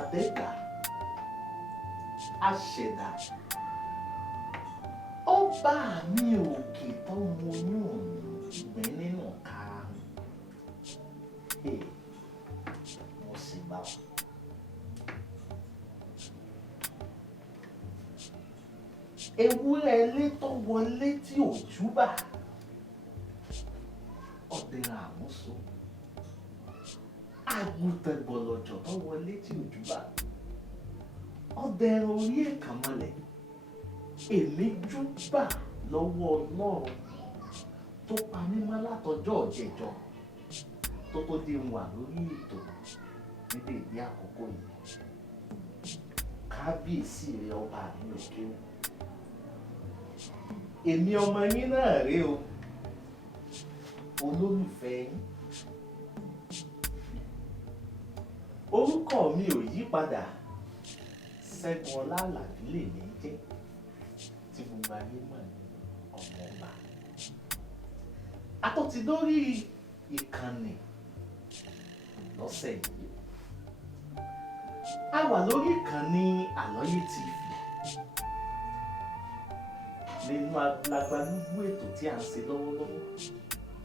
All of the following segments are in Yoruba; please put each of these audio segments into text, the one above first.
adẹ́dà aṣẹ̀dá ọba mi òkè tó mọ oyún ìgbẹ́ nínú karùn-ún mo sì bá ọ. Ewúrẹ́ ilé tó wọlé tí ò júbà ọ̀dẹ̀rẹ̀ àmúso àgùntàn gbọ̀lọ̀jọ̀ tó wọlé tí ò júbà ọ̀dẹ̀rẹ̀ orí ẹ̀ka mọ́lẹ̀ èmi júbà lọ́wọ́ Ọlọ́run tó pa mí mọ́ látọjọ́ ọ̀jẹ̀jọ́ tó dé wà lórí ètò níbi ìdí àkókò yìí. Kábíyèsí rẹ ọba mi òkè o. Èmi ọmọ yín náà rè o, olólùfẹ́ yín. Orúkọ mi ò yí padà, Ṣẹ́gun Ọlá Àlàbí lèmi jẹ́, tí gbogbo ayé mọ̀ ní ọmọ ọba. A tó ti dórí ìkànnì lọ́sẹ̀ yìí. A wà lórí ìkànnì Àlọ́yé TV. Nínú agbalagbálúgbú ètò tí a ń ṣe lọ́wọ́lọ́wọ́,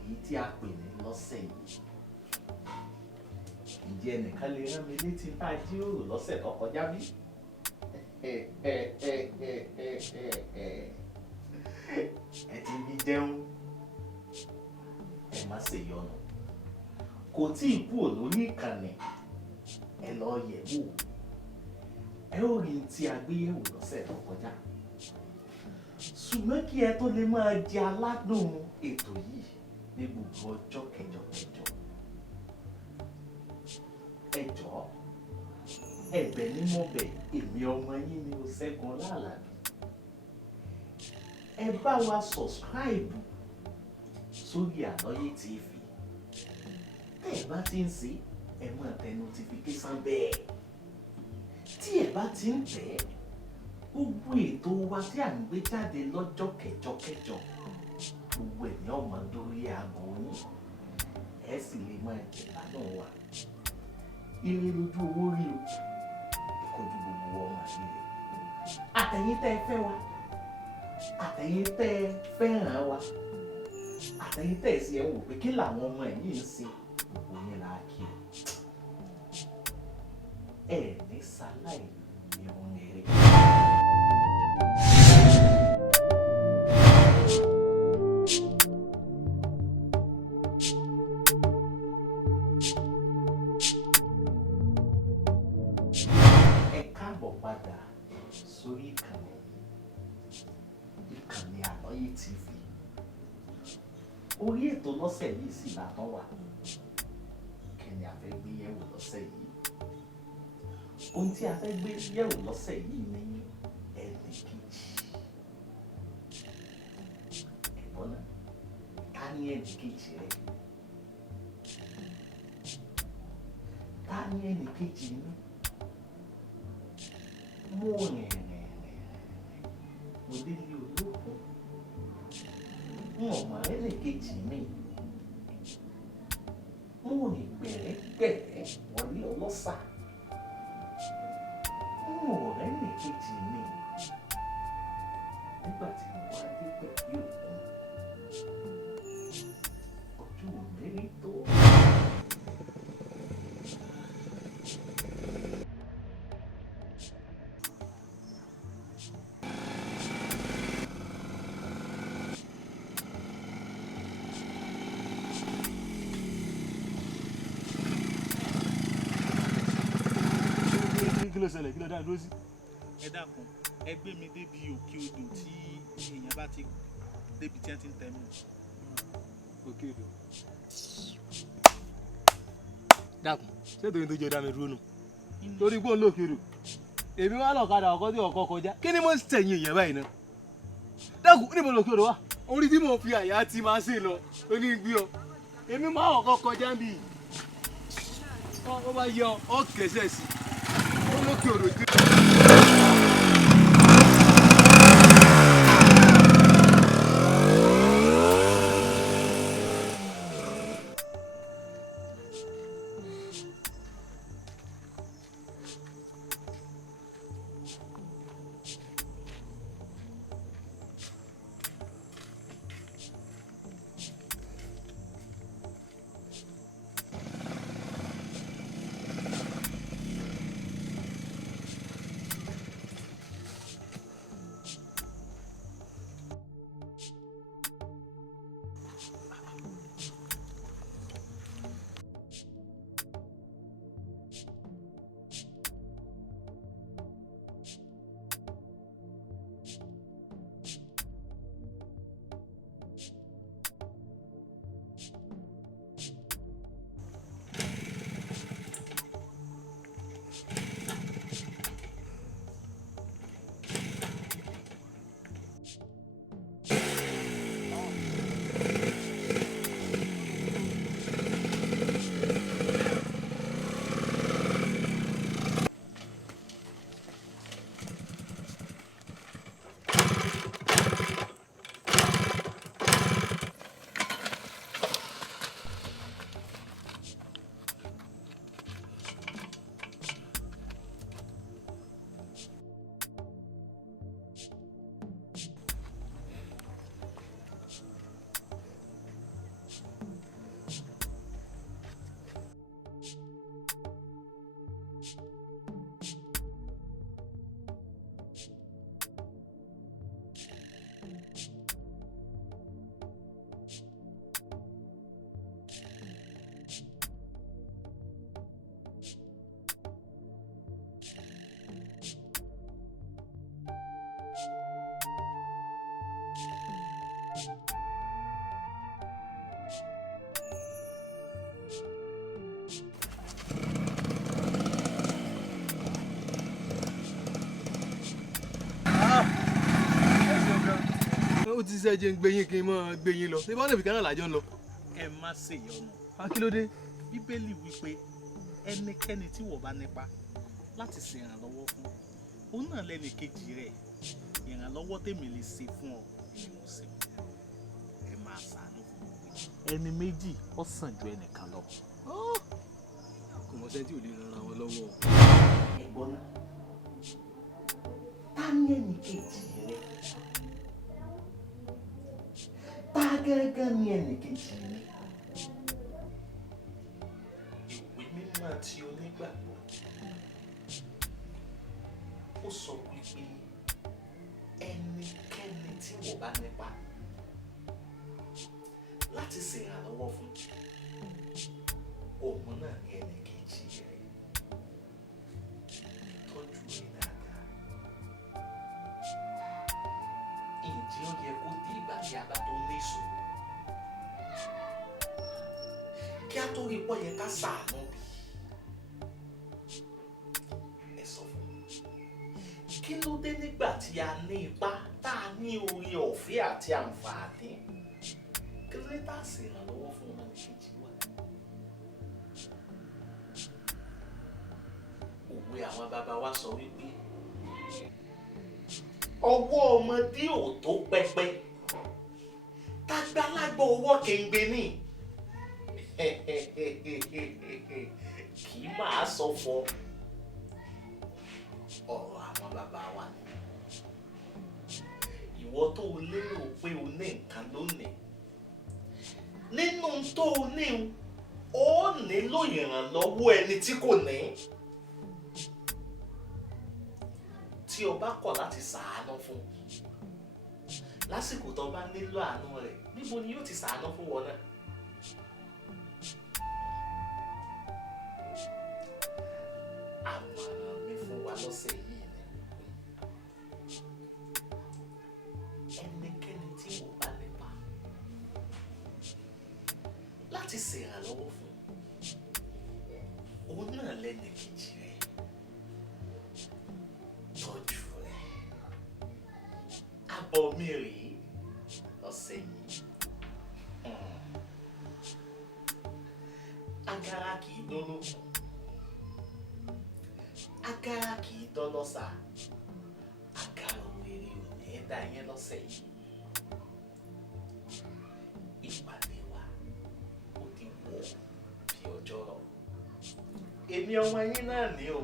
èyí tí a pè ní lọ́sẹ̀ yìí. Ǹjẹ́ ẹnìkan lè rán mi létí bá a jíròrò lọ́sẹ̀ tó kọjá bí? Ẹ ti bí jẹun, ẹ má ṣe yọnu. Kò tí ì kúrò lórí ìkànnì, ẹ lọ yẹ̀ wò. Ẹ ó rí tí a gbé yẹ̀wò lọ́sẹ̀ tó kọjá. Ṣùgbọ́n kí ẹ tó lè máa jẹ aládùn ètò yìí ní gbogbo ọjọ́ kẹjọ. Ẹ jọ̀ọ́, ẹ̀bẹ̀ ni mo bẹ̀, èmi ọmọ yín ni o Ṣẹ́gun Ọlá Àlàbí. Ẹ bá wa subscribe sórí Àlọ́yé TV. Tẹ́ ẹ bá ti ń ṣe, ẹ máa tẹ notification bẹ́ẹ̀. Tí ẹ bá ti ń tẹ̀, gbogbo ètò wa tí à ń gbé jáde lọ́jọ́ kẹjọ gbogbo ẹ̀ ní ọmọ lórí aago yín. Ẹ sì lè máa jẹ ìbádùn wa. Ire lójú owó rí o, ìkojú gbogbo ọmọ àríre. Àtẹ̀yin tẹ́ ẹ fẹ́ wa, àtẹ̀yin tẹ́ ẹ fẹ́ràn wa, àtẹ̀yin tẹ́ ẹ sì ẹ wò pé kí làwọn ọmọ ẹ̀ yìí ń ṣe, gbogbo yẹn la kí o. Ẹ ní sáláì ní ohun rere. Padà sórí ìkànnì Àlọ́yé TV. Orí ètò lọ́sẹ̀ yìí sì látọ̀ wà. Kí ni a fẹ́ gbé yẹ̀wò lọ́sẹ̀ yìí? Ohun tí a fẹ́ gbé yẹ̀wò lọ́sẹ̀ yìí ni ẹnì kejì. Ẹ̀gbọ́n náà, ká ní ẹnì kejì rẹ̀. Ká ní ẹnì kejì mi. Mo rìn mo délé olókun, n ò mọ ẹnì kejì mi. Mo rìn gbẹ̀rẹ́gbẹ̀rẹ́ wọlé ọlọ́sà, n ò rẹ́nì kejì mi. Nígbà tí mo wá dé pẹ̀lú òkun, ojú mi rí tó. Kí ló ṣẹlẹ̀? Kí ló dá dúró sí? Ẹ dákun, ẹ gbé mi débi òkè odò tí èèyàn bá ti débi tí wọ́n ti ń tẹ̀ mí. Òkè odò. Dákun, ṣé tòun tó jẹ́ ọ̀dà mi dúró nù? Torí gbóhùn lókè odò. Èmi wá lọ̀kadà ọkọ tí ọkọ kọjá. Kí ni mo ń tẹ̀yìn èèyàn báyìí náà? Dákun, níbo lókè odò wà? Orí tí mo fi àyà ti máa ṣe lọ, ó ní gbé ọ. Èmi máa ọkọ kọjá ń bì. Ó bá yẹ ọ kẹsẹ̀ sí. Ó lókè odò dé. ó ti ṣe jẹ́ ń gbé yín kí n mọ́ gbé yín lọ ṣé bọ́n lè fi kẹ́ràn lájọ́ ń lọ. ẹ má ṣèyọnu. Kí ló dé? Bíbélì wípé ẹnikẹ́ni tí wọ́n bá nípa láti ṣe ìrànlọ́wọ́ fún òun náà lẹ́ni kejì rẹ̀. Ìrànlọ́wọ́ tèmi lè ṣe fún ọ ni mo ṣe. Ẹ máa ṣàánú fún mi. Ẹni méjì ó sàn ju ẹnìkan lọ. Kò mọ̀ sẹ́ni tí ò lè ran wọn lọ́wọ́. Ẹ̀gbọ́n náà ta ni ẹnì kejì rẹ? Ta gángan ni ẹnì kejì rẹ? Ìwé mímọ́ tí onígbàgbọ́ ó sọ wípé ẹnikẹ́ni tí wọ́n bá nípa láti ṣe ìrànlọ́wọ́ fún òun náà ní ẹnì kejì rẹ̀. Tọ́jú rẹ̀ dáadáa. Ǹjẹ́ ó yẹ kó di ìgbà tí a bá tó ní ìṣòro kí a tó rí pọ́ yẹ ká ṣàánú bí? Ẹ sọ fún mi, kí ló dé nígbà tí a ní ipá tá a ní oore ọ̀fẹ́ àti àǹfààní kí ló dé tá a ṣe ìrànlọ́wọ́ fún ọmọ nìkejì wa? Òwe àwọn bàbá wa sọ wípé ọwọ́ ọmọdé ò tó pẹpẹ tágbàlagbà ọwọ́ kéńgbé ní. Kì í máa sọ fọ ọ̀rọ̀ àwọn bàbá wa ni. Ìwọ tó o lérò pé o ní nǹkan lónìí, nínú tó o ní o nílò ìrànlọ́wọ́ ẹni tí kò ní. Tí o bá kọ̀ láti ṣàánú fún lásìkò tó bá nílò àánú rẹ̀, níbo ni yóò ti ṣàánú fún wọn náà? Àmọ̀ràn mi fún wa lọ́sẹ̀ yìí ni ẹnikẹ́ni tí wọ́n bá nípa láti ṣèrànlọ́wọ́ fún òun náà lẹ́nu kejì rẹ̀. Tọ́jú rẹ̀. Abọ́ mi rèé lọ́sẹ̀ yìí. Agara kì í dán lókun. Agara kì í dán lọ́sà. Agara òwèrè ò ní dá yẹn lọ́sẹ̀ yìí. Ìpàdé wa ó ti wọ̀ bí ọjọ́ rọ̀. Èmi ọmọ yín náà ní o.